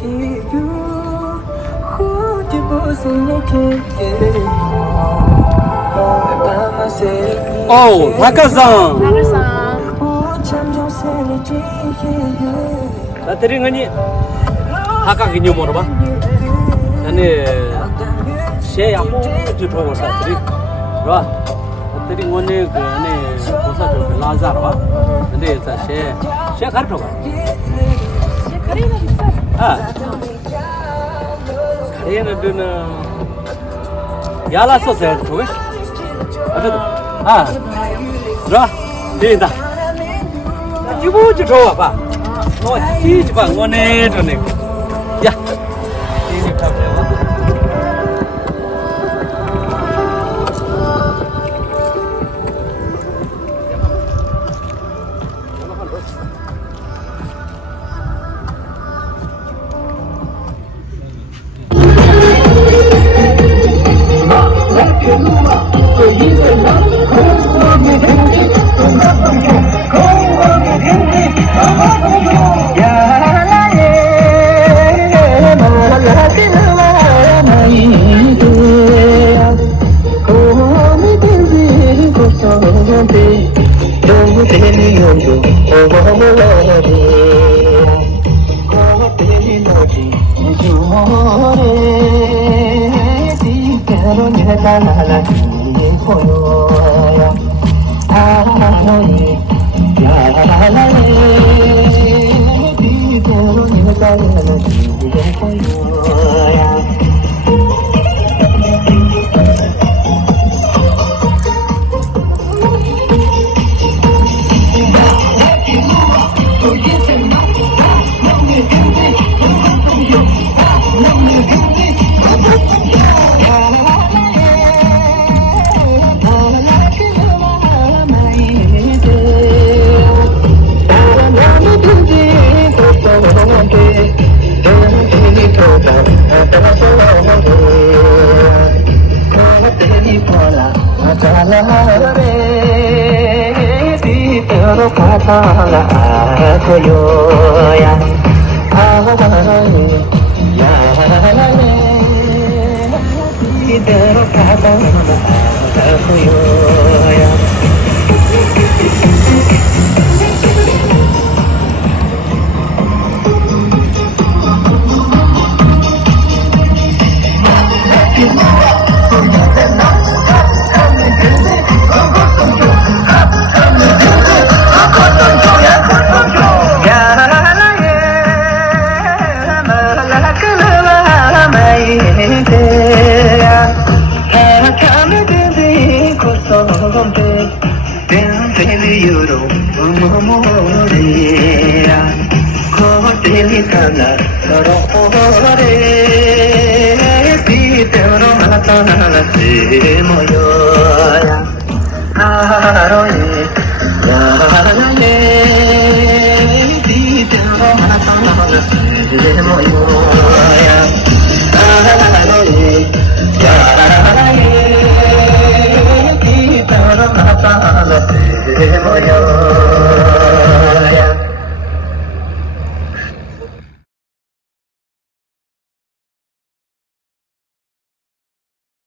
Oh, Hakazan. Tadi ngani Hakak ini mau apa? Ane saya yang mau jual apa tadi? Wah, tadi ngani ane kosa jual lazar apa? Ane saya kerja apa? Saya kerja di sana. Ah, kerja di mana? Ya lah sosial tu, ada tu. Ah, wah, ni dah. Ibu jual apa? No, ini juga ngone tu ni. Ya, ini apa? Moyo